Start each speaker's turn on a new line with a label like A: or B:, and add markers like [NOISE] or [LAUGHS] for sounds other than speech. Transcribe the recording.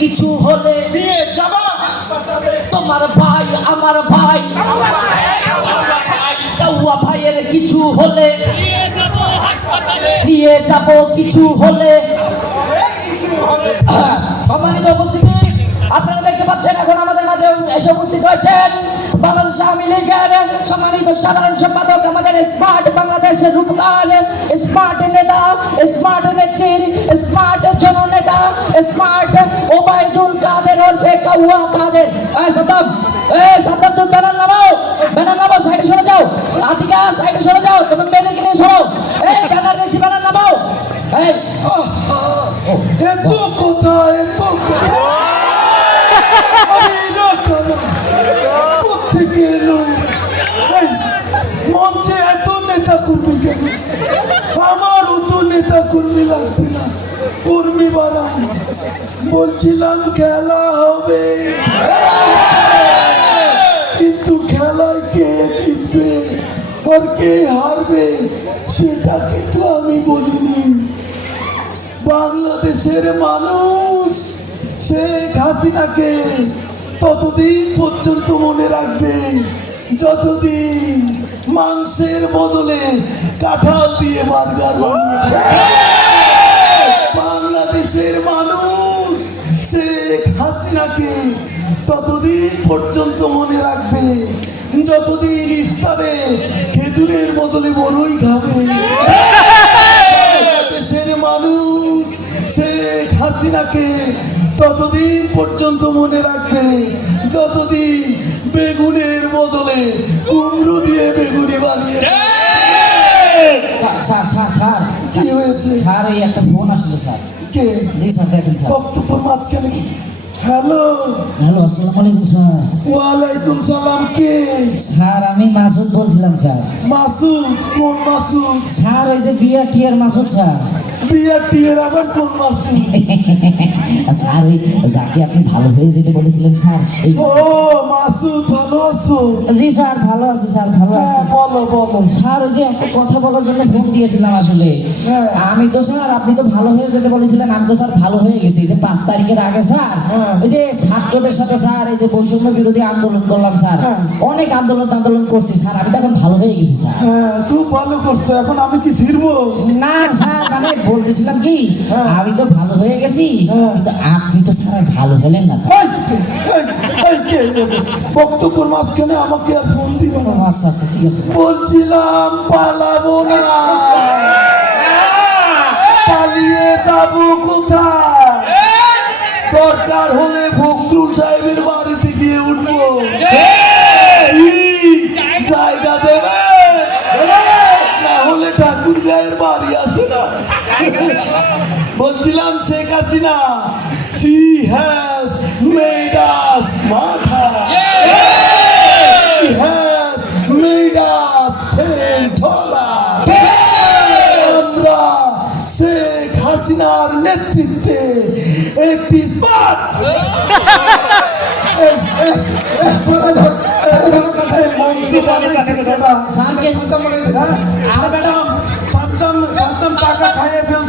A: কিছু হলে
B: নিয়ে যাব হাসপাতালে।
A: তোমার ভাই আমার ভাই কাউয়া ভাইয়ের কিছু হলে নিয়ে যাব কিছু হলে।
B: কিছু হলে।
A: সম্মানিত উপস্থিতি আপনারা দেখতে পাচ্ছেন এখন আমাদের মাঝে এসে উপস্থিত হয়েছেন বাংলাদেশ আওয়ামী লীগের সম্মানিত সাধারণ সম্পাদক আমাদের স্মার্ট বাংলাদেশের রূপকার স্মার্ট নেতা স্মার্ট নেত্রীর স্মার্ট জননেতা স্মার্ট ওবায়দুল কাদের ওরফে কাউয়া কাদের। এই সাদ্দাম এই সাদ্দাম, তুমি ব্যানার নামাও ব্যানার নামাও সাইডে সরে যাও। আতিকা সাইডে সরে যাও, তুমি মেয়েদেরকে নিয়ে সরো এই ব্যানার দেখছি, ব্যানার নামাও। এই
C: এত কথা এত কথা। কেন, প্রত্যেকে এলো মঞ্চে এত নেতা কেন? নেতা কর্মী লাগবে না। বলছিলাম খেলা হবে। কিন্তু খেলায় কে জিতবে, আর কে হারবে সেটা কিন্তু আমি বলিনি। বাংলাদেশের মানুষ, শেখ হাসিনাকে ততদিন পর্যন্ত মনে রাখবে, যতদিন মাংসের বদলে কাঁঠাল দিয়ে বার্গার বানিয়ে হাসিনাকে ততদিন পর্যন্ত মনে রাখবে যতদিন ইফতারে খেজুরের বদলে বড়ই খাবে। [LAUGHS] দেশের মানুষ শেখ হাসিনাকে ততদিন পর্যন্ত মনে রাখবে যতদিন বেগুনের বদলে কুমড়ো দিয়ে বেগুনি বানিয়ে [LAUGHS]
A: স্যার স্যার স্যার স্যার।
C: কি হয়েছে?
A: স্যার এই একটা ফোন আসলো স্যার।
C: কে?
A: জি স্যার দেখেন স্যার।
C: বক্তব্যের মাঝখানে কি? হ্যালো।
A: হ্যালো আসসালামু আলাইকুম স্যার।
C: ওয়ালাইকুম সালাম কে?
A: স্যার আমি মাসুদ বলছিলাম স্যার।
C: মাসুদ কোন মাসুদ?
A: স্যার ওই যে বিয়ার টিয়ার মাসুদ স্যার।
C: বিয়ার টিয়ের আবার কোন মাসুদ
A: স্যার ওই যাকে আপনি ভালো হয়ে যেতে বলেছিলেন স্যার সেই
C: ও মাসুদ ভালো আছো?
A: জি স্যার ভালো আছে স্যার ভালো আছে।
C: হ্যাঁ বলো বলো।
A: স্যার ওই যে একটা কথা বলার জন্য ফোন দিয়েছিলাম আসলে। আমি তো স্যার আপনি তো ভালো হয়ে যেতে বলেছিলেন আমি তো স্যার ভালো হয়ে গেছি। যে পাঁচ তারিখের আগে স্যার
C: হ্যাঁ।
A: ওই যে ছাত্রদের সাথে স্যার এই যে বৈষম্য বিরোধী আন্দোলন করলাম স্যার। অনেক আন্দোলন আন্দোলন করছি স্যার আমি তো এখন ভালো হয়ে গেছি স্যার।
C: খুব ভালো করছ এখন আমি কি ছিড়বো?
A: না স্যার মানে বলতেছিলাম কি
C: হ্যাঁ।
A: আমি তো ভালো হয়ে গেছি
C: হ্যাঁ।
A: কিন্তু আপনি তো স্যার ভালো হলেন না স্যার?
C: বক্তব্যের মাঝখানে আমাকে আর ফোন দিবে না।
A: আচ্ছা আচ্ছা ঠিক আছে
C: বলছিলাম পালাবো না। পালিয়ে যাব কোথায়? দরকার হলে ফখরুল সাহেবের বাড়িতে গিয়ে উঠবো। জায়গা দেবে? হলে ঠাকুর গায়ের বাড়ি আছে না? বলছিলাম Sheikh Hasina she has made us মাথা। আমরা শেখ হাসিনার নেতৃত্বে একটি স্মার্ট মন্ত্রী
A: सातम पाका
C: खाए फिर